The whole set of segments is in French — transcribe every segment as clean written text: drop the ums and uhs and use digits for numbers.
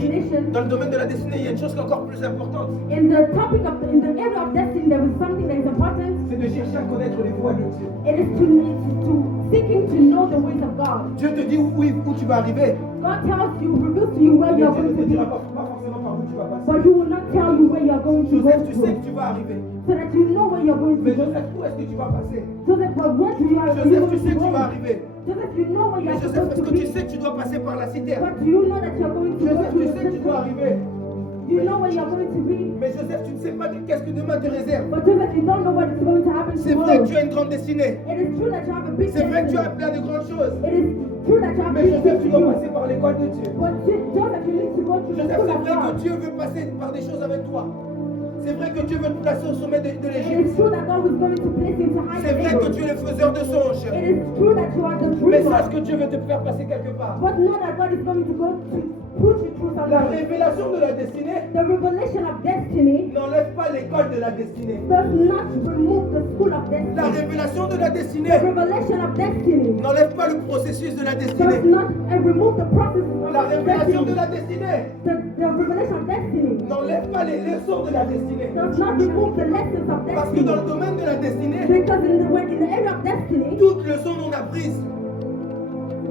definition, Dans le domaine de la destinée, il y a une chose qui est encore plus importante. in the area of destiny, there is something that is important. C'est de chercher à connaître les voies de Dieu. It is to seeking to know the ways of God. Dieu te dit où tu vas arriver. God tells you, reveals to you where Mais you are Dieu ne going te to be, dira pas forcément par où tu vas passer. but He will not tell you where you are going to go Joseph, tu sais to, que tu vas arriver. so that you know where you are going to Mais go. Joseph, où est-ce que tu vas passer? Joseph, but where do you are Joseph, tu going sais to que tu vas go? arriver. Joseph, you know where you Mais are Joseph, supposed est-ce to que tu be, sais que tu dois passer par la citerne? but do you know that you are going to go Joseph, to tu the sais que tu dois system? arriver. Do you know where you are going to be? Mais Joseph, tu ne sais pas qu'est-ce que demain te réserve. But Joseph, you don't know what is going to happen C'est vrai que tomorrow. tu as une grande destinée. It is true that you have a big C'est vrai que tu as destiny. plein de grandes choses. It is true that you have Mais big Joseph, tu things to dois do. passer par l'école de Dieu. But Joseph, you need to go to the Joseph, school c'est of vrai que God. Dieu veut passer par des choses avec toi. C'est vrai que Dieu veut te placer au sommet de It l'Égypte. is true that God is going to place you into high C'est vrai que places. tu es le faiseur de songes. It is true that you are the Mais dreamer. sache que Dieu veut te faire passer quelque part. But know that God is going to go to put you through La something. révélation de la destinée The revelation of destiny n'enlève pas l'école de la destinée. does not remove the school of La destiny. révélation de la The destinée revelation of destiny n'enlève pas le processus de la does destinée. not remove the process of La révélation de destiny. la destinée The revelation of destiny n'enlève pas les leçons de la destinée. does not remove the lessons of Parce que dans le destiny. domaine de la destinée, Because in the area of destiny, toute leçon non apprise,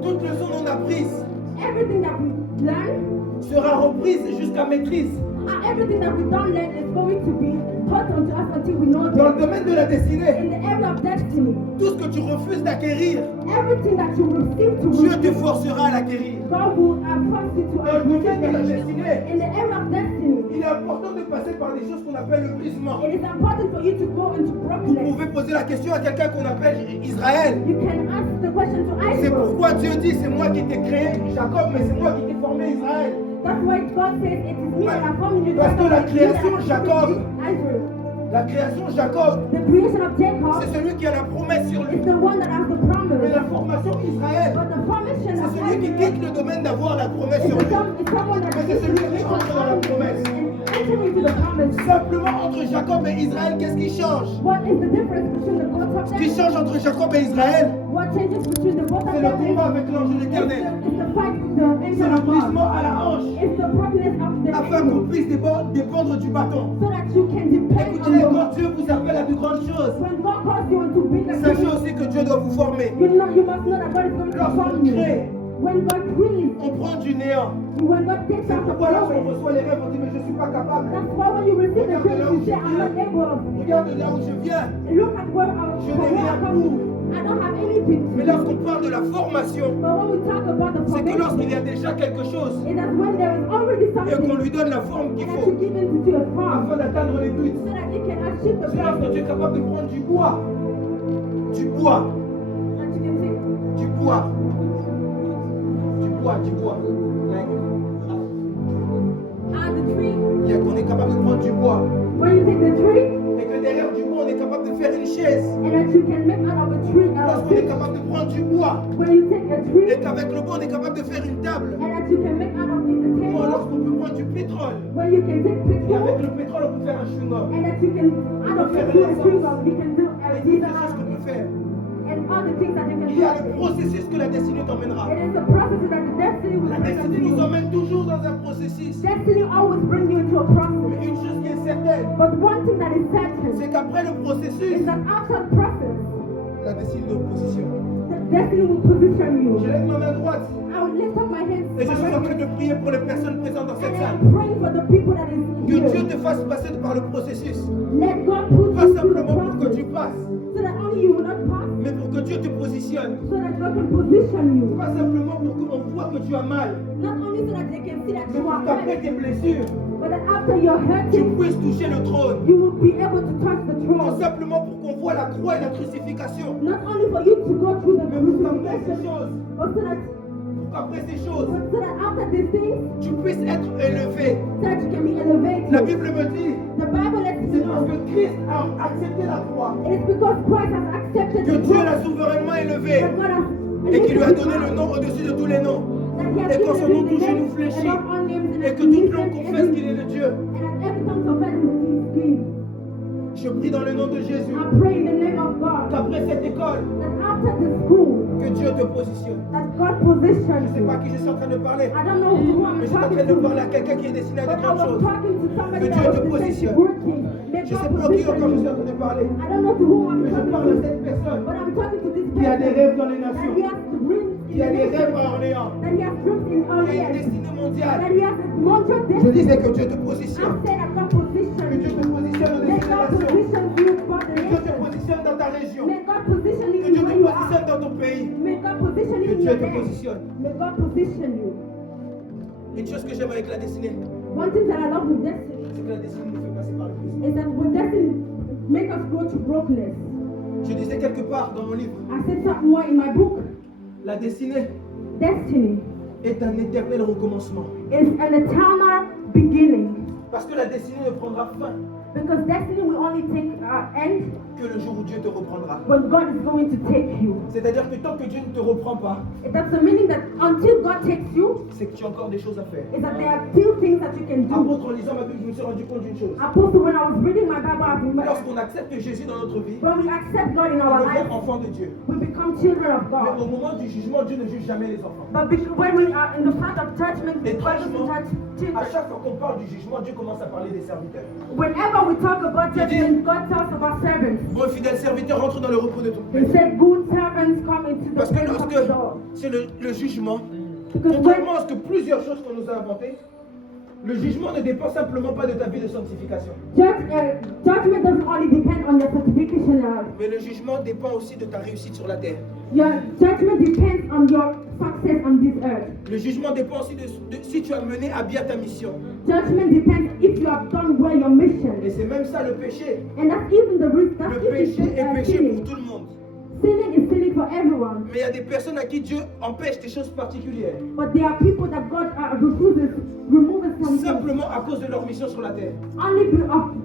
toute leçon non apprise everything that we learn, sera reprise jusqu'à maîtrise. everything that we don't learn is going to be taught unto us until we know Dans le it. domaine de la destinée, In the area of destiny, tout ce que tu refuses d'acquérir, everything that you receive to Dieu te receive, forcera à l'acquérir. God will force you to Dans le domaine de la receive it. destinée, In the area of destiny, il est important de passer par des choses qu'on appelle le brisement. it is important for you to go into Vous brokenness. pouvez poser la question à quelqu'un qu'on appelle Israël. You can ask the question to C'est Israel. pourquoi Dieu dit c'est moi qui t'ai créé, Jacob, mais c'est moi qui t'ai formé Israël. That's why God says it is me that I formed you. Parce que la It's me that création, I Jacob. formed Israel. La création, Jacob, The creation of Jacob c'est celui qui a la promesse sur lui. is the one that has the Mais promise. la formation Israël, But the formation c'est of celui qui Israel quitte le domaine d'avoir la promesse is sur lui. someone that Mais c'est celui qui entre dans la promesse. entering into the promise. Simplement entre Jacob et Israël, qu'est-ce qui change? What is the difference between the both of Ce qui them? change entre Jacob et Israël, What changes between the both of c'est le them? combat avec l'ange de l'Éternel. It's the fight with the C'est angel le of God. brisement à la hanche, It's the brokenness of the afin qu'on angel, puisse dépendre du bâton. so that you can depend on Écoutez, the quand Dieu vous appelle à de grandes choses, when God calls you into bigger sachez things, aussi que Dieu doit vous former. you must know that God is going to Lorsqu'on form you. crée, When God creates, on prend du néant. when God takes C'est out the pourquoi lorsqu'on promise, reçoit les rêves, on dit mais je ne suis pas capable. that's why when you receive the dream, you say, I'm not able. Regarde de là où je viens. Look at where I Je n'ai rien pour. I don't have anything. Mais lorsqu'on parle de la formation, But when we talk about the c'est que formation, lorsqu'il y a déjà quelque chose it is when there is already et qu'on something lui donne la forme qu'il and that faut you give it to a form afin d'atteindre les buts. so that you can achieve the C'est lorsque tu es purpose. capable de prendre du bois. Du bois. That you can take Du bois. Du bois, du bois. the tree. Et qu'on est capable de prendre du bois. When you take the tree Et que derrière du bois, on est capable de faire une chaise. and that you can make out of a tree Lorsqu'on est capable de prendre du bois. when you take a tree Et qu'avec le bois, on est capable de faire une table. and that you can make out of it a Ou table. lorsqu'on peut prendre du pétrole. When you can take Et avec petrol le pétrole, on peut faire un chewing-gum. and that you can out of the tree you can do Et everything toutes les choses qu'on peut faire. and all the things that you can Il y a do. le processus que la destinée t'emmènera. It is the process that the destiny will La bring us destinée nous to. emmène toujours dans un processus. Destiny always brings you into a process. Mais une chose qui est certaine, But one thing that is certain c'est qu'après le processus, is that after the process, la destinée nous positionne. the destiny will position Je you. lève ma main droite I will lift up my hands et je suis en train de prier pour les personnes présentes dans cette and salle. I'm praying for the people that is Que Dieu here. te fasse passer par le processus. Let God put Pas you through the simplement pour que process tu passes, so that only you will not pass, mais pour que Dieu te positionne. so that God can position you. Pas simplement pour qu'on voit que tu as mal, Not only so that they can see that mais you pour are qu'après hurt, tes blessures, but that after your tu hurting, puisses toucher le trône. you will be able to touch the Tout throne. simplement pour qu'on voit la croix et la crucifixion. Not only for you to go through the Mais pour qu'après ces crucifixion, choses, but so that after these things, tu puisses être élevé. so that you can be elevated. La Bible me dit, The Bible lets c'est you parce know que Christ a accepté la croix it is because Christ has accepted que the Dieu cross l'a souverainement élevé that God has et qu'il lui a donné lifted le him nom au-dessus de tous les noms. that he has Et qu'en son given nom him tout the genou name fléchit above all names and et that que he toute lives langue in confesse qu'il est le Dieu. and that every tongue confesses that he is King. Je prie dans le nom de Jésus I pray in the name of God qu'après cette école, that after the school, que Dieu te positionne. that God Je ne positions sais you. pas à qui je suis en train de parler, I don't know who I'm mais je suis en talking train de to, parler à quelqu'un qui est destiné à but de I grandes was choses. talking to somebody Que that Dieu was te the positionne. working. May Je ne sais God pas qui position encore je suis en you. train de parler, I don't know to whom I'm mais je talking parle à to, cette personne but I'm talking to this qui a des person rêves dans les that nations, he has dreams in qui a the des rêves nation, à Orléans, that he has dreams in qui a une Orient, destinée mondiale. that he has a mondial Je destiny. disais que Dieu te I positionne. said that God Que positions Dieu te you. positionne au May dessus des God nations. position you for the Que Dieu te nation. positionne dans ta région. May God position you Que in Dieu where te you positionne are. dans ton pays. May God position Que you in Dieu your te land. positionne. May God position you. Une chose que j'aime avec la destinée, One thing that I love with destiny c'est que la destinée nous fait passer par le Christ. is that with destiny make us go to brokenness. Je disais quelque part dans mon livre, I said somewhere in my book, la destinée destiny est un éternel recommencement. is an eternal beginning. Parce que la destinée ne prendra fin Because destiny will only take end que le jour où Dieu te reprendra. when God is going to take you. C'est-à-dire que tant que Dieu ne te reprend pas, That's the meaning that until God takes you, c'est que tu as encore des choses à faire. is that there are still things that you can do. Apôtre, en lisant ma Bible, je me suis rendu compte d'une chose. Apostle, when I was reading my Bible, I remember Lorsqu'on accepte Jésus dans notre vie, when we accept God in on our devient life, enfant de Dieu. we become children of Mais au God. moment du jugement, Dieu ne juge jamais les enfants. But when we are in the front of judgment, God doesn't Étrangement, judge à children. chaque fois qu'on parle du jugement, Dieu commence à parler des serviteurs. Whenever we talk about judgment, God talks about servants. Bon, fidèle serviteur, rentre dans le repos de ton He Père. said, good servants come into the Parce que place of lorsque the Lord. c'est le jugement, Because contrairement à ce que plusieurs choses qu'on nous a inventées, le jugement ne dépend simplement pas de ta vie de sanctification. Judgment doesn't only depend on your certification. Mais le jugement dépend aussi de ta réussite sur la terre. Your judgment depends on your success on this earth. Le jugement dépend aussi de si tu as mené à bien ta mission. Judgment depends if you have done well your mission. Et c'est même ça le péché. And that's even the root. That's Le péché est even péché pour sinning. tout le monde. Sinning is sinning for everyone. Mais il y a des personnes à qui Dieu empêche des choses particulières. But there are people that God removes from Simplement à cause de leur mission sur la terre. only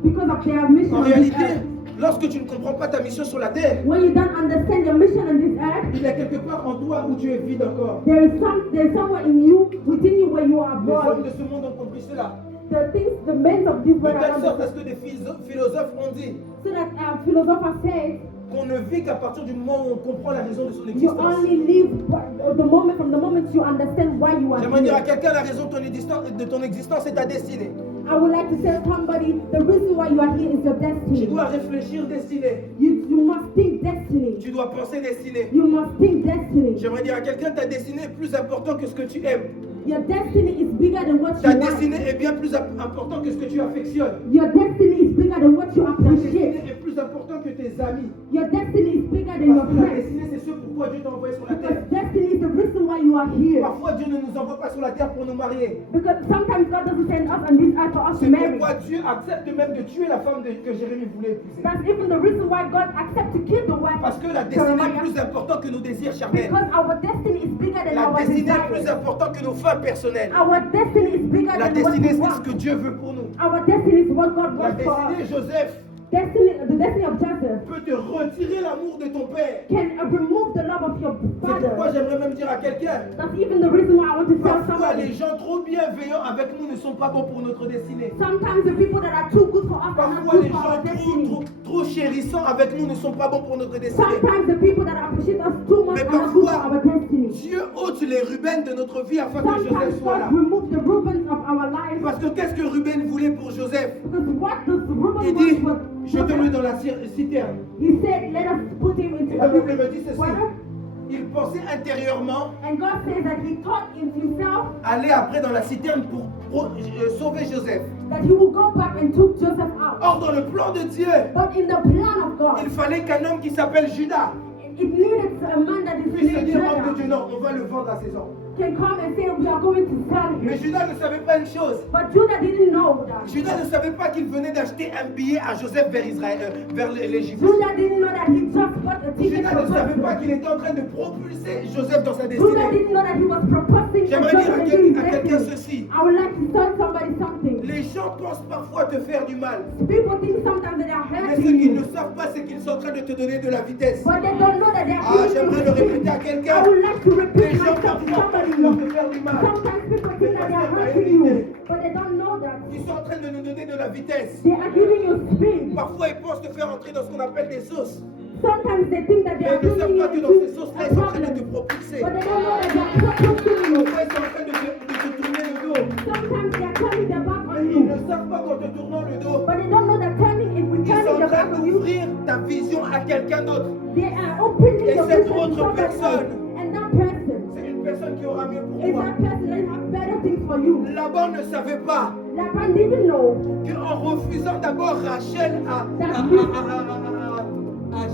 because of their mission En on this réalité, earth. lorsque tu ne comprends pas ta mission sur la terre, When you don't understand your mission on this earth, il y a quelque part en toi où tu es vide encore. there's somewhere in you, within you, where you are Les hommes void. de ce monde ont compris cela. The men of this De world telle are sorte à not. ce que des philosophes ont dit So that philosophers say qu'on ne vit qu'à partir du moment où on comprend la raison de son you existence. only live from the moment you understand why you are J'aimerais dire à here. quelqu'un la raison de ton existence est ta destinée. I would like to tell somebody the reason why you are here is your Tu destiny. dois réfléchir destinée. You must think destiny. Tu dois penser destinée. You must think destiny. J'aimerais dire à quelqu'un ta destinée est plus importante que ce que tu aimes. Your destiny is bigger than what Ta you destinée want. est bien plus importante que ce que tu affectionnes. Your destiny is bigger than what you Ta destinée appreciate. est plus importante que tes amis. Your destiny is bigger than your Parce que la friends. destinée, c'est ce pourquoi Dieu t'a envoyé sur la Because terre. destiny is the reason why you are here. Parfois, Dieu ne nous envoie pas sur la terre pour nous marier. Because sometimes God doesn't send us on this earth for us to C'est marry. pourquoi Dieu accepte même de tuer la femme que Jérémie voulait épouser. That's even the reason why God accepts to kill the wife Parce que la of destinée est Jeremiah. plus importante que nos désirs charnels. Because our destiny is bigger than La our destinée est plus desires. importante que nos fins personnelles. Our destiny is bigger La than what destinée, we c'est want. ce que Dieu veut pour nous. Our destiny is what God La wants for destinée, us. Joseph, The destiny of Joseph peut te retirer l'amour de ton père. can remove the love of your C'est pourquoi father. j'aimerais même dire à quelqu'un, That's even the reason why I want to tell parfois les somebody. gens trop bienveillants avec nous ne sont pas bons pour notre destinée. Sometimes the people that are too good for us are not Parfois good les for our gens destiny. trop chérissants avec nous ne sont pas bons pour notre destinée. Sometimes the people that appreciate us too much Mais are not good for parfois, our destiny. Dieu ôte les Ruben de notre vie afin que Sometimes Joseph soit là. God removes the Reubens of our lives. Parce que qu'est-ce que Ruben voulait pour Joseph? Because what the Reuben Il dit, was je te mets dans la citerne. he said, let us put him into Et la Bible the me dit ceci. water. Il pensait intérieurement And God says that he thought in himself aller après dans la citerne pour sauver Joseph. that he would go back and took Joseph out. Or, dans le plan de Dieu, But in the plan of God, il fallait qu'un homme qui s'appelle Judas it needed a man that is puisse se named dire, homme de Dieu, Judah non, on va le vendre à ses hommes. can come and say, we are going to sell Mais him. Judas ne savait pas une chose. But Judah didn't know that. Judas ne savait pas qu'il venait d'acheter un billet à Joseph vers Israël, vers l'Égypte. Judah didn't know that he just bought a ticket Judas for ne savait pas Joseph. qu'il était en train de propulser Joseph dans sa Judah destinée. didn't know that he was proposing J'aimerais for dire Joseph into his à quelqu'un destiny. ceci. I would like to tell somebody something. Les gens pensent parfois te faire du mal. People think sometimes that they are Mais ce hurting qu'ils you. ne savent pas, c'est qu'ils sont en train de te donner de la vitesse. But they don't know that they are Ah, giving j'aimerais you le speed. répéter à quelqu'un. I would like to Les repeat gens myself to parfois somebody. pensent te faire du mal. Sometimes people think that they are hurting you, but they don't know that Ils sont en train de nous donner de la vitesse. they are giving you speed. Parfois, ils pensent te faire entrer dans ce qu'on appelle des sauces. Sometimes they think that they Mais are ils ne savent putting you pas que dans ces into sauces-là, a ils sont en train de te problem, propulser. but they don't know that they are putting you. Parfois, ils sont en train de te tourner le dos. Sometimes they are turning their back Mais on ils you, ne savent pas qu'en te tournant le dos, but they don't know that turning it with ils sont turning en their train back on you. d'ouvrir ta vision à quelqu'un d'autre. They are opening Et your cette vision to autre somebody else, personne, and that person c'est une personne qui aura mieux pour is toi. that person that have better things for you. Laban ne savait pas Laban didn't know qu'en refusant d'abord Rachel à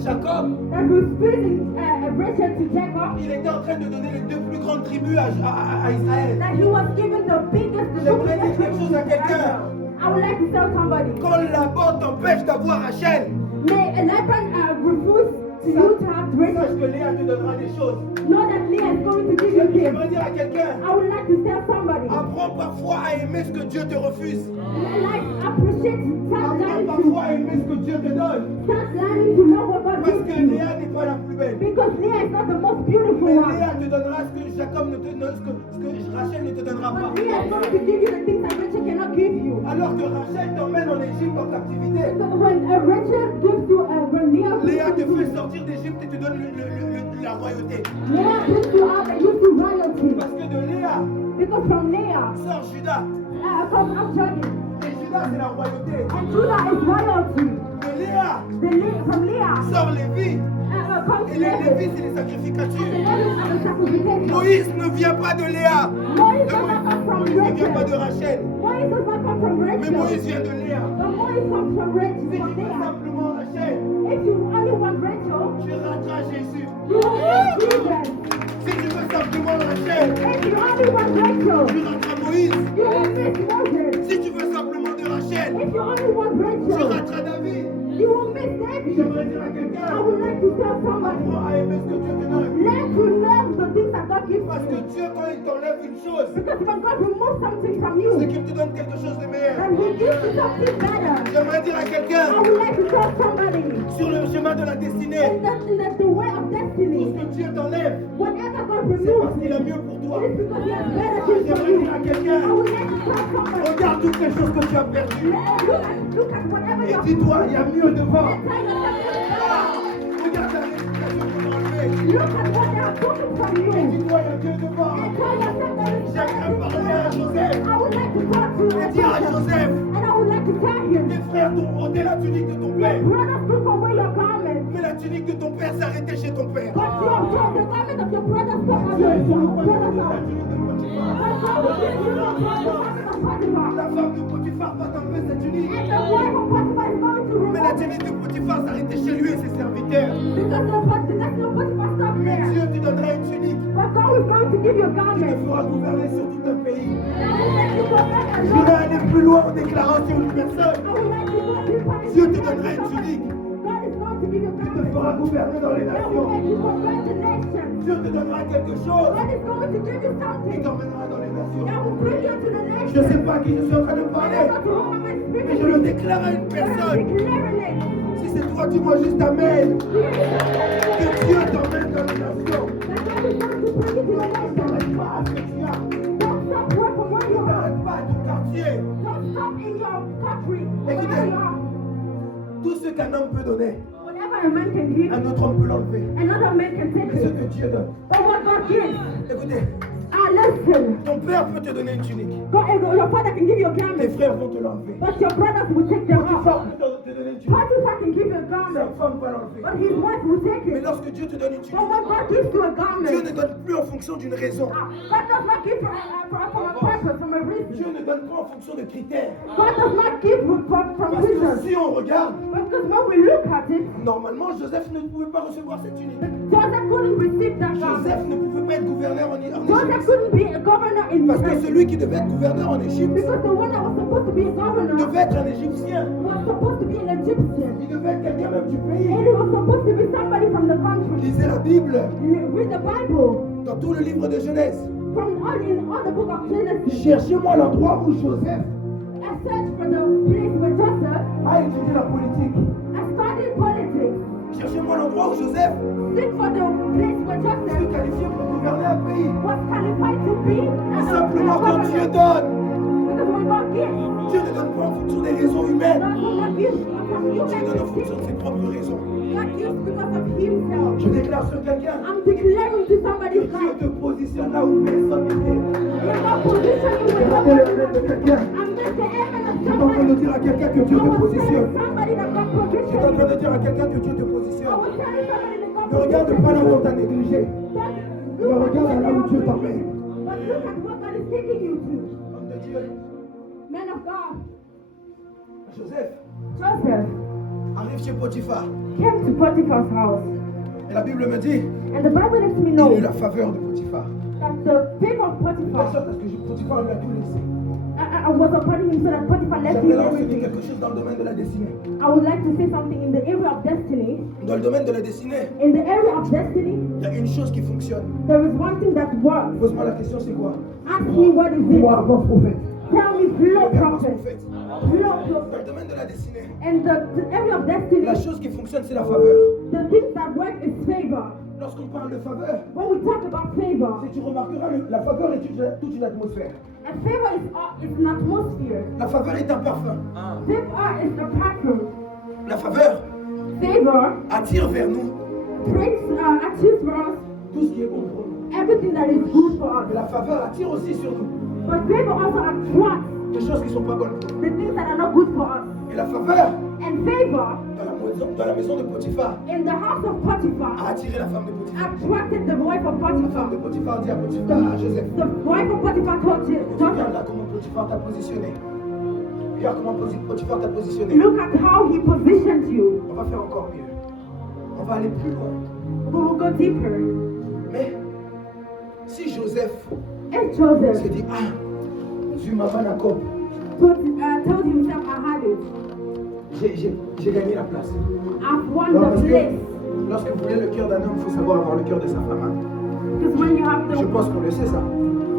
Jacob, that refusing Rachel to Jacob, il était en train de donner les deux plus grandes tribus à Israël. that he was given the biggest, the J'aimerais dire biggest quelque chose à quelqu'un. I would like to tell somebody. Quand Laban t'empêche d'avoir Rachel, May Laban refuse to you to have Rachel. sache que Léa te donnera des choses. Know that Leah is going to give you gifts. J'aimerais dire à quelqu'un, I would like to tell somebody. apprends parfois à aimer ce que Dieu te refuse. Like appreciate, start Apprends learning parfois to, à aimer ce que Dieu te donne. start learning to know what God Parce gives que you. Léa n'est pas la plus belle. Because Leah is not the most beautiful Mais one. Léa te donnera ce que Jacob ne te donne, ce que Rachel ne te donnera pas. But Leah is going to give you the things that Rachel cannot give you. Alors que Rachel t'emmène en Égypte en captivité. So when Rachel gives you when Léa te gives fait sortir d'Égypte et te donne la royauté. Leah gives you out and gives you royalty. Parce que de Léa Because from Leah sort Judas. comes Abjadi. Et Judas c'est la royauté. And Judah is royalty. De Léa From Leah sort Lévi. comes Et les Levi. Lévi c'est les The sacrificatures. Levi are the sacrification. Moïse ne vient pas de Léa. Moïse does not come from Moïse ne vient pas de Rachel. Rachel. Moïse does not come from Mais Rachel. Moïse vient de Léa. But Moïse comes from Rachel. Si tu From veux Leah. simplement Rachel, If you only want Rachel, tu rateras Jésus. you will miss Jesus. Si tu veux simplement Rachel, If you only want Rachel, tu rateras Moïse. you will miss Moses. Si tu veux simplement de Rachel, If you only want tu Rachel, rateras David. you will miss David. J'aimerais dire à I quelqu'un, would like to tell somebody, apprends à aimer ce que Dieu te donne. learn to love the things that God gives Parce que you. Dieu, quand il t'enlève une chose, Because when God removes something from c'est you, qu'il te donne quelque chose de meilleur. then He gives you something better. J'aimerais dire à I quelqu'un, would like to tell somebody, sur le chemin de la destinée, in the way of tout destiny, ce que Dieu t'enlève, whatever God c'est removes, parce qu'il a mieux pour toi. it is because He has better things for J'aimerais you. dire à I quelqu'un, would like to tell somebody, regarde toutes les choses que tu as perdues look at whatever et you're dis-toi, il y a mieux devant. and tell yourself, Regarde la réputation qu'on a enlevée look at what they are taking from et you. dis-toi, il y a mieux devant. And tell yourself that it's J'aimerais better parler à Joseph I would like to talk to et dire à you. Joseph, And I would like to tell you, tes frères t'ont ôté la tunique de ton père, brothers took away your garment, mais la tunique de ton père s'est arrêtée chez ton père. but the garment of your brothers took Dieu est sur le away. point de donner la tunique de Potiphar. But God will give you the garment of Potiphar. La femme de Potiphar va t'enlever cette tunique. And the wife of Potiphar is going to Mais la remove it. tunique de Potiphar s'est arrêtée chez lui et ses serviteurs. Because the destiny of Potiphar stopped Mais there. Dieu te donnera une tunique But God is going to give you a qui te garment. fera gouverner sur tout un pays. And I would like to go back and Je look. vais aller plus loin en déclarant sur une personne. I would like to go deeper into Dieu te the donnera une somebody. tunique God is going to give you a qui te garment. fera gouverner dans les That will nations. make you convert the nation. Dieu te donnera quelque chose God is going to give you qui something t'emmènera dans les nations. that will bring you to the nation. Je ne sais pas à qui je suis en train de I parler, don't know to whom am I mais speaking je le to. déclare à une But I'm personne. declaring it. Si c'est toi, dis-moi juste Amen. Que Dieu t'emmène dans les nations. That God is going to bring you to the nation. N'arrête pas à ce que tu as. Don't stop where from where you are. N'arrête pas à ton quartier. Don't stop in your country. Écoutez. Wherever you are. Tout ce qu'un homme peut donner, Whatever a man can give, un autre homme peut l'enlever. another man can take Mais ce it. que Dieu donne. But what God gives, Écoutez, listen. ton père peut te donner une tunique. Your father can give you a Tes garment, frères vont te l'enlever. but your brothers will take them Ton off. femme peut te donner une tunique. Potiphar can give you a Sa garment, femme va l'enlever. but his wife will take Mais it. lorsque Dieu te donne une But tunique, when God gives you a Dieu garment, ne donne plus en fonction d'une raison. God does not give from a purpose, from a reason. Dieu ne donne pas en fonction de critères. God does not give from Parce que reasons. si on regarde, Because when we look at it, normalement Joseph ne pouvait pas recevoir cette tunique. Joseph couldn't receive that garment. Joseph ne pouvait pas être gouverneur en Joseph Égypte. couldn't be a governor in Parce que Egypt. celui qui devait être gouverneur en Égypte Because the one that was supposed to be a governor devait être un Égyptien. was supposed to be an Egyptian. Il devait être quelqu'un même du And pays. he was supposed to be somebody from the country. Lisez la Bible Read the Bible. dans tout le livre de Genèse. From all the book of Genesis. Cherchez-moi l'endroit où Joseph I searched for the place where Joseph a étudié la politique. I studied politics. Cherchez-moi l'endroit où Joseph Seek for the place where fut Joseph qualifié pour gouverner un pays. was qualified to be Et a simplement quand Dieu governor. donne, because when God gives, Dieu ne donne pas en fonction des raisons humaines. God will not give from Dieu donne en human fonction de ses propres raisons. God gives because of Himself. Je déclare sur quelqu'un I'm declaring to que somebody's Dieu life. te positionne là où personne n'était. When God position you with Regardez le somebody, rêve de quelqu'un. I'm going to amen of Tu es en train de somebody. dire à quelqu'un que Dieu I te was positionne. telling somebody that God Tu es en positioned train you. de dire à quelqu'un que Dieu te I positionne. was telling somebody that God Ne regarde positioned pas là où on you. t'a négligé. Don't Mais look regarde at là où what Dieu God t'emmène. but look at what God is taking you to. Homme de Dieu, Man of God, Joseph Joseph arrive chez Potiphar. came to Potiphar's house. Et la Bible me dit, And the Bible lets me il know a eu la faveur de Potiphar. that the favor of De Potiphar sorte à ce que Potiphar lui a tout laissé. was upon him so that Potiphar left him J'aimerais lancer everything. quelque chose dans le domaine de la destinée. I would like to say something in the area of destiny. Dans le domaine de la destinée, In the area of destiny, il y a une chose qui fonctionne. there is one thing that works. Pose-moi la question, c'est quoi? Ask me what is it. Moi, avant prophète. Tell me, flow Avant prophet. prophète. Flow Dans prophet. le domaine de la destinée, And the area of destiny, la chose qui fonctionne, c'est la faveur. the thing that work is favor. Lorsqu'on parle de faveur, When we talk about favor, si tu remarqueras, la faveur est toute une atmosphère. a favor is an atmosphere. La faveur est un parfum. Favor is a perfume. La faveur Favor attire vers nous brings achieves for us tout ce qui est bon pour nous. everything that is good for Mais us. la faveur attire aussi sur nous But favor also attracts des choses qui ne sont pas bonnes pour nous. the things that are not good for us. Et la faveur, And favor dans la maison de Potiphar, in the house of a Potiphar attiré la femme de Potiphar. attracted the wife of La femme Potiphar. de Potiphar dit à Potiphar, à Joseph, The wife of Potiphar told regarde Joseph, là comment Potiphar t'a positionné. Regarde comment Potiphar t'a positionné. look at how he positioned you. On va faire encore mieux. On va aller plus loin. We will go deeper. Mais si Joseph And se Joseph dit, ah, vu ma main à cop, told himself, I had it. j'ai gagné la place. I've won Non, the parce que place. lorsque vous voulez le cœur d'un homme, il faut savoir avoir le cœur de sa femme. Because when you have Je the pense qu'on le sait ça.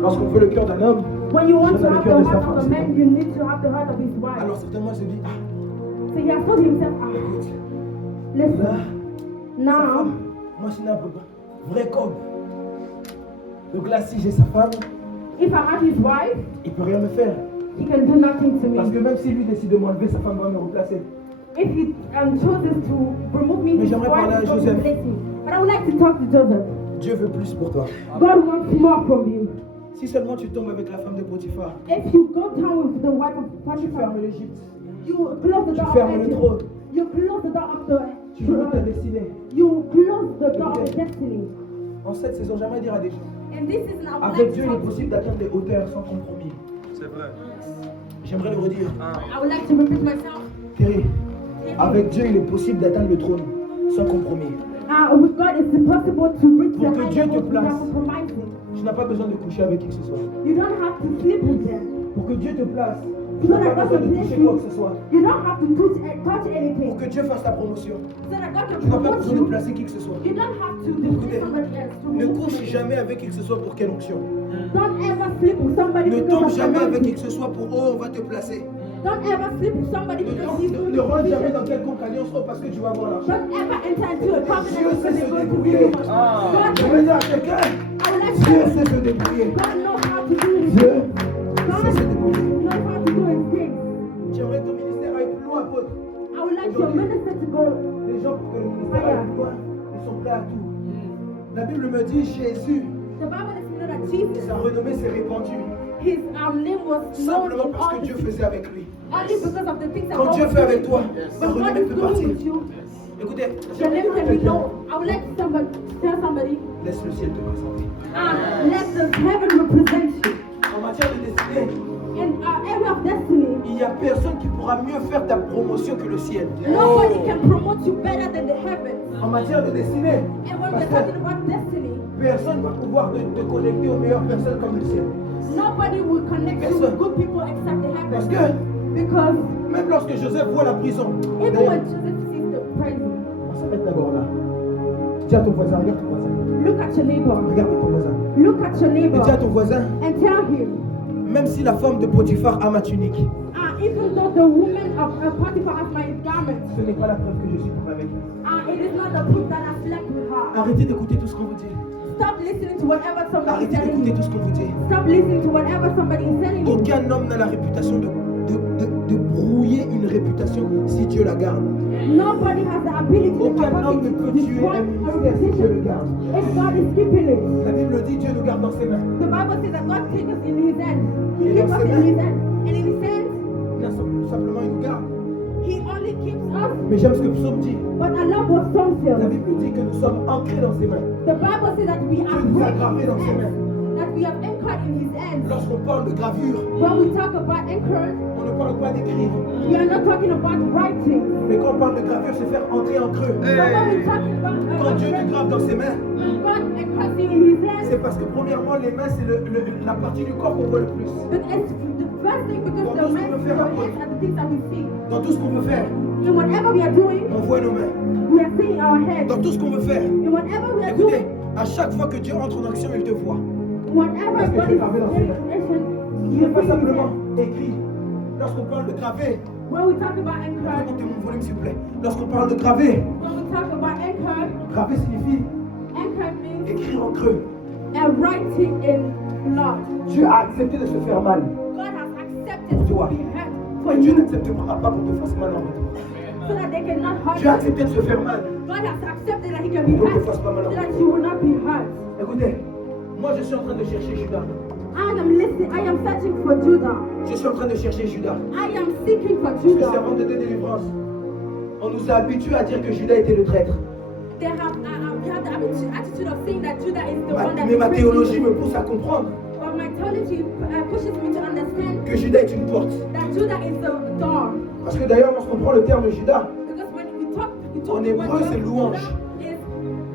Lorsqu'on veut le cœur d'un homme, when you want on to a le have cœur the de sa heart femme. of a man, you need to have the heart of his wife. Alors certainement, je dis, ah, So he has told himself, ah, écoute, listen, là, sa now femme, moi je suis un vrai cob. Donc là, si j'ai sa femme, if I have his wife, il peut rien me faire. he can do nothing to Parce que me. même si lui décide de m'enlever, sa femme va me remplacer. If he chooses to remove me, Mais his j'aimerais wife parler à is going to Joseph. replace me. But I would like to talk to Joseph. Dieu veut plus pour toi. God wants more from you. Si seulement tu tombes avec la femme de Potiphar, If you go down with the wife of tu Potiphar, fermes l'Égypte, you close the tu door of fermes le Egypt. trône, You close the door of the tu joues ta destinée. you close the door of destiny. En cette saison, jamais dire à des gens, And this is now avec Dieu, il est possible d'atteindre des hauteurs sans compromis. C'est vrai. J'aimerais le redire. I would like to repeat myself. Thierry, avec Dieu, il est possible d'atteindre le trône sans compromis. With God, it's impossible to reach Pour the que high Dieu te level place. without compromising. Tu n'as pas besoin de coucher avec qui que ce soit. You don't have to sleep with them. Pour que Dieu te place, tu So n'as that pas God besoin can de bless toucher quoi you. que ce soit. You don't have to touch anything. Pour que Dieu fasse ta promotion, So that God can tu n'as pas promote besoin de you. placer qui que ce soit. You don't have to Écoutez, defeat somebody else. To ne remove couche somebody. jamais avec qui que ce soit pour quelle onction. Don't ever sleep with somebody Ne because tombe of jamais avec qui anointing. que ce soit pour oh, on va te placer. Don't ever sleep with somebody because he's going Ne to rentre jamais position. dans quelconque alliance oh, parce que tu vas avoir l'argent. Don't ever enter into a covenant Dieu because sait they're se going to débrouiller. give you money. Je vais dire à quelqu'un, I would like Dieu to sait se débrouiller. God knows how to do his Dieu things. God sait se débrouiller. knows how to do his things. J'aimerais que ton ministère aille plus loin, apôtre. I would like your minister to go. Les gens, pour que le ministère aille plus loin, ils sont prêts à tout. La Bible me dit Jésus, The Bible is clear that Jesus, sa renommée s'est répandue. his name was known Simplement in parce all que Dieu the faisait avec lui. only because of the things that Quand God Dieu was fait avec doing. toi, sa When God renommée is peut doing partir. with you, Écoutez, your name can be known. I would like somebody tell somebody, laisse le ciel te présenter. let the heaven represent you. En matière de destinée, In our area of destiny, il n'y a personne qui pourra mieux faire ta promotion que le ciel. nobody can promote you better than the heavens. En matière de destinée, And when parce we're talking que about destiny, personne ne va pouvoir te connecter aux meilleures personnes comme le ciel. nobody will connect you with good people except the Parce heavens. que Because même lorsque Joseph voit la prison, even d'ailleurs, when Joseph sees the prison, on s'arrête d'abord là. Dis à ton voisin, regarde ton voisin. look at your neighbor. Regarde ton voisin. Look at your Et neighbor dis à ton voisin, and tell him, même si la femme de Potiphar a ma tunique, even though the woman of Potiphar has my garment, ce n'est pas la preuve que je suis pour avec elle. it is not the proof that I slept with her. Arrêtez d'écouter tout ce qu'on vous dit. Stop listening to whatever somebody is Arrêtez telling d'écouter you. tout ce qu'on vous dit. Stop listening to whatever somebody is telling you. Aucun homme n'a la réputation de brouiller une réputation si Dieu la garde. Nobody has the ability to Aucun homme ne peut tuer destroy un a ministère si Dieu le reputation garde. if God is keeping it. La Bible dit Dieu nous garde dans ses mains. The Bible says that God takes us in His hand. He Et keeps dans us ses in mains. His hand. And in His hands, Là, simplement, il nous garde. He only keeps us. Mais j'aime ce que Psaume dit. But I love what Psalm La says. Bible dit que nous sommes ancrés dans ses mains. The Bible says that we are Dieu nous a rooted gravés in dans His ses mains. hands. That we have anchored in His hands. Lorsqu'on parle de gravure, When we talk about anchored, on ne parle pas d'écrire. we are not talking about writing. Mais quand on parle de gravure, c'est faire entrer en creux. So when we talk about Quand Dieu te grave dans ses mains, God anchors you in His hands, c'est parce que premièrement, les mains, c'est la partie du corps qu'on voit le plus. but it's the first thing because Dans the tout ce hands qu'on veut faire, are the things that we see. Dans tout ce qu'on veut faire, In whatever we are doing, on voit nos mains. we are seeing our heads. Dans tout ce qu'on veut faire, In whatever we are écoutez, doing, à chaque fois que Dieu entre en action, il te voit. whatever Parce que God j'ai is gravé dans ses doing, mains. Il you n'est pas see simplement it. écrit. Lorsqu'on parle de graver, When we talk about anchored, montez mon volume s'il vous plaît. Lorsqu'on parle de graver, when we talk about anchored, graver signifie anchored means écrire en creux. a writing in blood. Dieu a accepté de se faire mal. God has accepted to be hurt for Mais Dieu you n'acceptera pas pour te faire mal en retour. so that they cannot hurt Dieu a you. accepté de se faire mal. God has accepted that He can be Pour que hurt tu fasses pas mal so en that retour. you will not be hurt. Écoutez, moi je suis en train de chercher Judas. I am listening. I am searching for Judah. Je suis en train de chercher Judas. I am seeking for Parce que Judah. servant de délivrance, on nous a habitués à dire que Judas était le traître. We have the attitude of saying that Judah is the one that Mais ma betrayed théologie Jesus. me pousse à comprendre But my theology pushes me to understand que Judas est une porte. that Judah is the door. Parce que d'ailleurs, lorsqu'on prend le terme Judas, Because when we talk En the hébreu, word c'est louange. Judah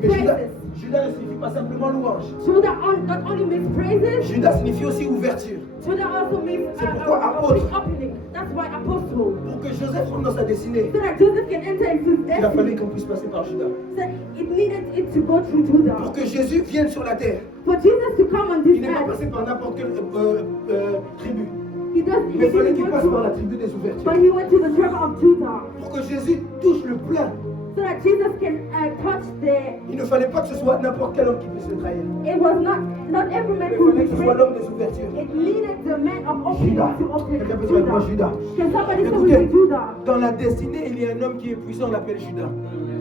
mais is Judas, praises. Judas ne signifie pas simplement louange. Judah not only means praises, Judas signifie aussi ouverture. Judah also means C'est pourquoi a apôtre. big opening. That's why apostle. Pour que Joseph rentre dans sa destinée, So that Joseph can enter into his il a fallu destiny. qu'on puisse passer par Judas. So it needed it to go through Judah. Pour que Jésus vienne sur la terre, For Jesus to come on il this n'est pas earth, passé par n'importe quelle tribu. he Mais il fallait didn't qu'il go passe par la through, tribu des ouvertures. but he went to the tribe of Judah. Pour que Jésus touche le plein, So that Jesus can touch the. il ne fallait pas que ce soit n'importe quel homme qui puisse le trahir. It was not every man Mais il who fallait que ce soit betrayed. l'homme des ouvertures. It needed the man of opening Judas. to open Quelqu'un peut dire avec moi Judas. Can somebody say Écoutez, with me Judah? dans la destinée, il y a un homme qui est puissant, on l'appelle Judas.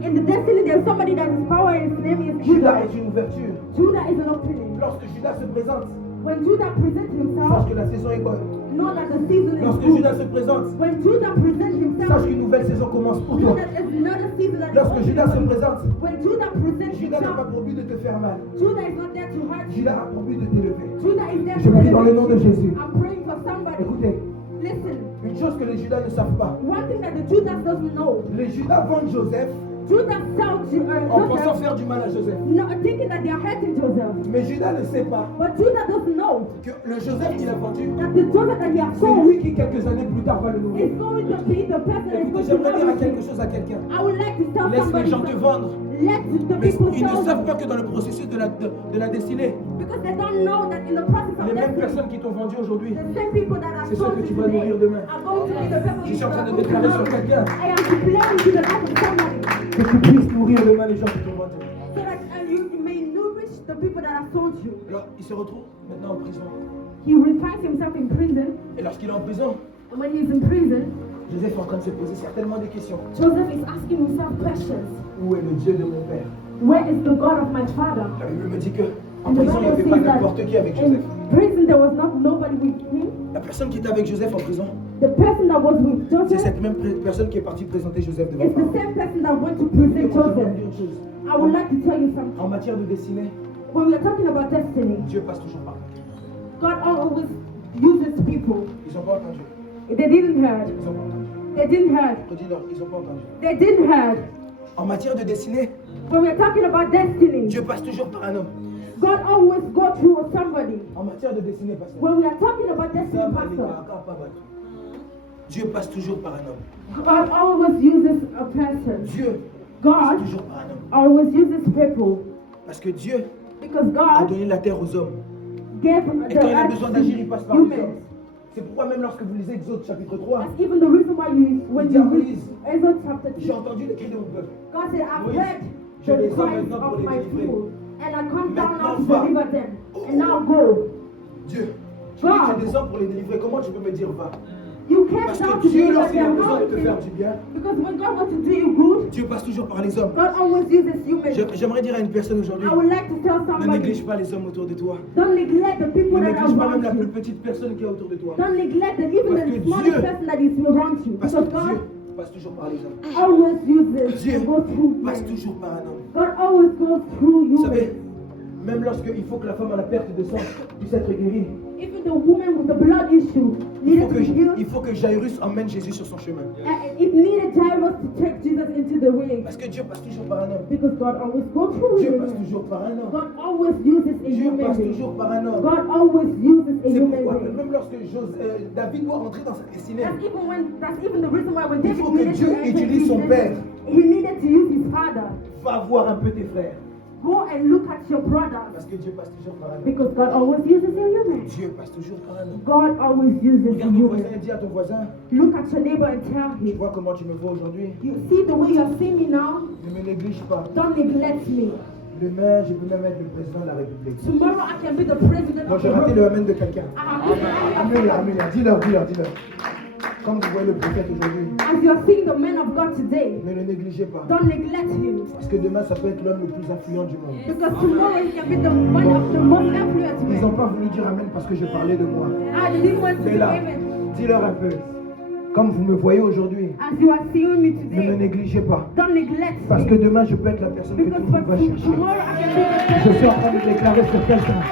In the destiny, there's somebody that is power. His name is Judas Judah. est une ouverture. Judah is an opening. Lorsque Judas se présente, When Judah presents sache himself, que la saison est bonne. know that the season is Lorsque good. Judas se présente, When Judah presents himself, sache qu'une nouvelle saison commence pour know toi. that it's another season that is Lorsque open. Judas se présente, When Judah presents Judas n'a pas himself, pour but de te faire mal. Judah is not there to hurt you. Judas a pour but de t'élever. Judah is there Je to prie dans le nom de elevate you. Jésus. I'm praying for somebody. Écoutez, Listen, une chose que les Judas ne savent pas. one thing that the Judas doesn't know, Les Judas vendent Joseph Judas sells en pensant Joseph, faire du mal à Joseph. not thinking that they are hurting Joseph. Mais Judas ne sait pas But Judah doesn't know que le Joseph qu'il a vendu, that the Joseph that he has c'est sold lui qui quelques années plus tard va le nourrir. is going to be the person that is Écoutez, going to j'aimerais dire à nourish quelque him. chose à quelqu'un. I would like to tell Laisse les somebody gens te something. vendre. Let the Mais people ils ne tell savent you. pas que dans le processus de la destinée, Because they don't know that in the process of les mêmes destiny, personnes qui t'ont vendu aujourd'hui, the same people that are c'est ceux sold que you tu vas today nourrir demain. are going to be the people Je suis en train de that are déclarer sur going to quelqu'un I am declaring to the life of somebody que tu puisses nourrir demain les gens qui t'ont vendu. so that you may nourish the people that have sold you. Alors, il se retrouve maintenant en prison. He finds himself in prison, Et lorsqu'il est en prison, and when he's in prison, Joseph est en train de se poser certainement des questions. Joseph is asking himself questions. Où est le Dieu de mon père? Where is the God of my father? La Bible me dit que en And the prison, il n'y avait Bible pas says that n'importe qui avec in Joseph. prison there was not nobody with him. La personne qui était avec Joseph en prison, The person that was with c'est Joseph cette même personne qui est partie présenter Joseph devant is the Pharaon. same person that went to Et present moi, je vais vous Joseph. dire une chose. I would like to tell you something. En matière de destinée, When we are talking about destiny, Dieu passe toujours par là. God always uses people. Ils n'ont pas entendu. They didn't heard. Ils n'ont pas entendu. They didn't heard. Redis-leur, ils n'ont pas entendu. They didn't heard. En matière de destinée, When we are talking about destiny, Dieu passe toujours par un homme. God always go through somebody. En matière de destinée, pasteur. When we are talking about destiny, Ça va, les pastor, gars, pas battu. Dieu passe toujours par un homme. God always uses a person. Dieu God passe toujours par un homme. always uses people Parce que Dieu because a God donné la terre aux hommes. gave Et the quand il a earth besoin to d'agir, il passe par les hommes. humans. C'est pourquoi même lorsque vous lisez Exode chapitre 3, That's even the reason why you, when you read Exodus chapter j'ai 2, entendu les cris de mon peuple. God said, I've Oui. heard Je les the sens cries maintenant pour of les my délivrer. people. And I come down now to Maintenant, va. deliver them. And now go. Dieu, tu dis Va. que tu descends pour les délivrer. Comment tu peux me dire va? You came Parce down que to Dieu, deliver lorsqu'il a them. besoin How de te faire can- du bien, Because when God wants to do you good, Dieu passe toujours par les hommes. God always uses humans. J'aimerais dire à une personne aujourd'hui, I would like to tell ne somebody, néglige pas les hommes autour de toi. don't neglect the people Ne that are néglige pas même around la plus you. petite personne qui est autour de toi. Don't neglect even Parce the que smallest Dieu- person that is around you. Parce Because que God Dieu passe toujours par les hommes. always uses Dieu to go through passe men. toujours par un homme. God always goes through Vous humans. savez, même lorsqu'il faut que la femme à la perte de sang puisse être guérie, Even the woman with the blood issue needed to be il healed. faut que Jairus emmène Jésus sur son chemin. And it needed Jairus to take Jesus into the way. Parce que Dieu passe toujours par un homme. Because God always goes through Dieu passe humans. toujours par un homme. God always uses a Dieu human passe being. toujours par un homme. God always uses a C'est human pourquoi being. même lorsque David doit rentrer dans sa destinée, That's even the reason why when il David faut que needed Dieu to enter utilise son his père. he needed to use his father. Va voir un peu tes frères. Go and look at your brothers. Parce que Dieu passe toujours par un homme. Because God always uses a human. Dieu passe toujours par un homme. God always uses a Regarde ton voisin et human. dis à ton voisin, Look at your neighbor and tell tu him, vois comment tu me vois aujourd'hui. you see the way you're seeing me now? Ne me néglige pas. Don't neglect me. Demain, je peux même être le président de la République. Tomorrow I can be the president Moi, of j'ai the raté world. le amen de quelqu'un. Amen. Amen, dis-leur. Comme vous voyez le prophète aujourd'hui, As you're seeing the man of God today, ne le négligez pas. don't neglect him. Parce que demain, ça peut être l'homme le plus influent du monde. Because tomorrow he can be the one of the most influenced Ils n'ont men. pas voulu dire amen parce que je parlais de moi. I didn't want to C'est say là. amen. Dis-leur un peu. Comme vous me voyez aujourd'hui, As you are seeing me ne me today, négligez pas. don't neglect Parce que me. demain, je peux être la personne que tout Because le monde va chercher. tomorrow I can be Je the suis en train de déclarer sur quelqu'un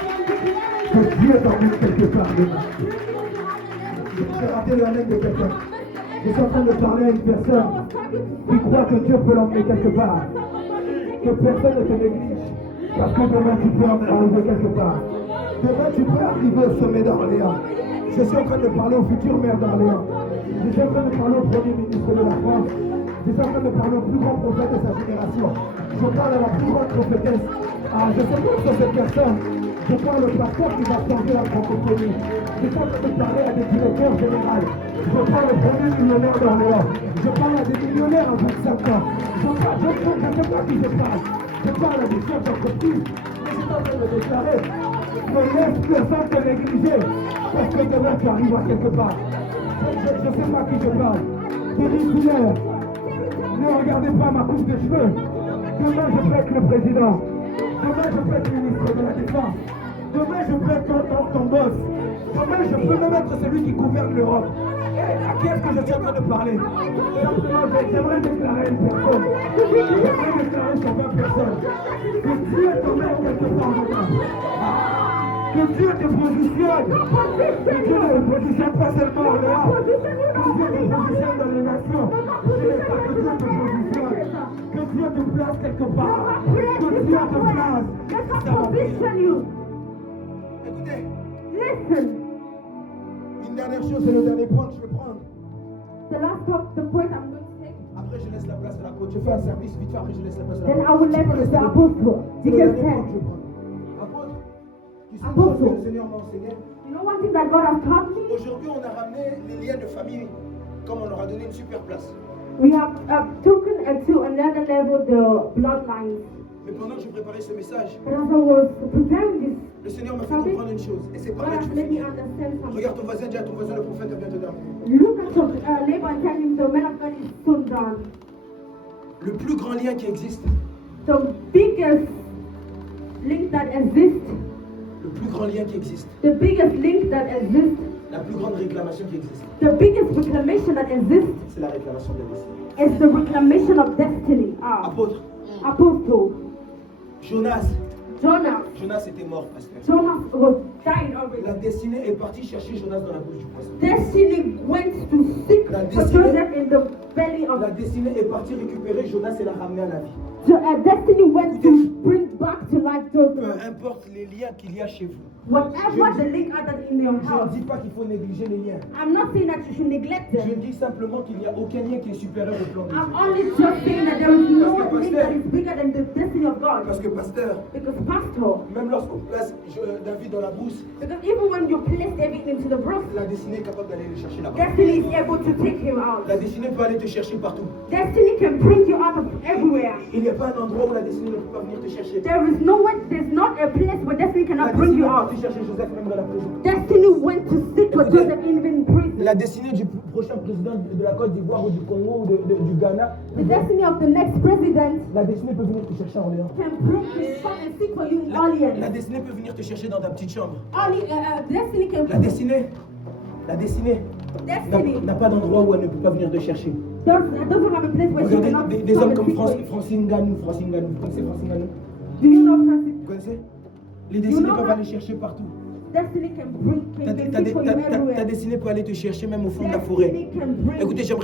que Dieu t'emmène quelque part demain. J'ai raté le amen de quelqu'un. Je suis en train de parler à une personne qui croit que Dieu peut l'emmener quelque part. Que personne ne te néglige. Parce que demain, tu peux arriver quelque part. Demain, tu peux arriver au sommet d'Orléans. Je suis en train de parler au futur maire d'Orléans. Je suis en train de parler au premier ministre de la France. Je suis en train de parler au plus grand prophète de sa génération. Je parle à la plus grande prophétesse. Je sais pas sur cette personne. Je parle au pasteur qui va changer la francophonie. Je suis en train de parler à des directeurs généraux. Je parle au premier millionnaire d'Orléans. Je parle à des millionnaires à 25 ans. Je ne sais pas qui je parle. Je parle à des chefs d'entreprise. Mais je suis en train de déclarer. Ne laisse personne te négliger. Parce que demain tu arriveras quelque part. Je ne sais pas à qui je parle. Territorial. Ne regardez pas ma coupe de cheveux. Demain je peux être le président. Demain je peux être ministre de la Défense. Demain je peux être ton boss. Demain je peux même être celui qui gouverne l'Europe. À qui est-ce que je suis en train de parler? Simplement, j'aimerais déclarer une personne. J'aimerais déclarer sur 20 personnes. Que Dieu t'emmène quelque part dedans. Que Dieu te positionne. Que Dieu ne te positionne pas seulement en Léa. Que Dieu te positionne dans les nations. Je n'ai pas que Dieu te positionne. Que Dieu te place quelque part. Que Dieu te place. Let us position you. Écoutez, Listen. une dernière chose, c'est le dernier point que je vais prendre. The last point I'm going to take. Après, je laisse la place à l'apôtre. Je fais un service vite fait, après, je laisse la place à Then I l'apôtre. will let the apostle. C'est le Because dernier point que je 10. prends. Apôtre, tu sais une chose que le Seigneur m'a enseigné. You know one thing that God has taught me? Aujourd'hui, on a ramené les liens de famille comme on leur a donné une super place. We have taken to another level the bloodlines. Mais pendant que je préparais ce message, And as I was preparing this, le Seigneur m'a fait comprendre une chose. Et c'est par God là que has je vais made me finir. understand something. Regarde ton voisin, dis à ton voisin, le prophète vient te dormir. Look at your neighbor and tell him the man of God is soon done. Le plus grand lien qui existe, The biggest link that exists, le plus grand lien qui existe, the biggest link that exists, la plus grande réclamation qui existe, the biggest reclamation that exists c'est la réclamation de la destinée. is the reclamation of destiny. Apôtre, Apostle, Jonas était mort, pasteur. Jonas was dying already. La destinée est partie chercher Jonas dans la bouche du poisson. Destiny went to seek La for destinée- Joseph in the belly of La destinée est partie récupérer Jonas et la ramener à la vie. Destiny went to bring back to life Peu Joseph. importe les liens qu'il y a chez vous. Whatever the link are that in your Je ne house, dis pas qu'il faut négliger les liens. I'm not saying that you should neglect Je them. dis simplement qu'il n'y a aucun lien qui est supérieur au plan de I'm Dieu. only just saying that there is no Parce que link that is bigger than the destiny of God. Parce que pasteur, Because pastor, même lorsqu'on place David dans la brousse, because even when you place David into the brook, la destinée est capable d'aller le chercher là-bas. destiny is able to take him out. La destinée peut aller te te chercher partout. Destiny can bring you out of everywhere. Il n'y a pas un endroit où la destinée ne peut pas venir te chercher. There's not a place where destiny La cannot bring destinée you est out. partie chercher Joseph même dans la prison. Destiny went to seek for Écoutez, Joseph even in prison. La destinée du prochain président de la Côte d'Ivoire ou du Congo ou du Ghana, The destiny of the next president la destinée peut venir te chercher en Orléans. can come and seek for you in La Orleans. destinée peut venir te chercher dans ta petite chambre. Destiny can La destinée n'a pas d'endroit où elle ne peut pas venir te chercher. doesn't have a place where she Regardez cannot des come hommes and comme seek for you. Francine Ganou. Vous connaissez Francine Ganou? Do you know Francis? Vous connaissez? Les destinées know peuvent her? aller chercher partout. Destiny can seek for you everywhere. Ta destinée peut aller te chercher même au fond de la forêt. Destiny can bring Écoutez, j'aimerais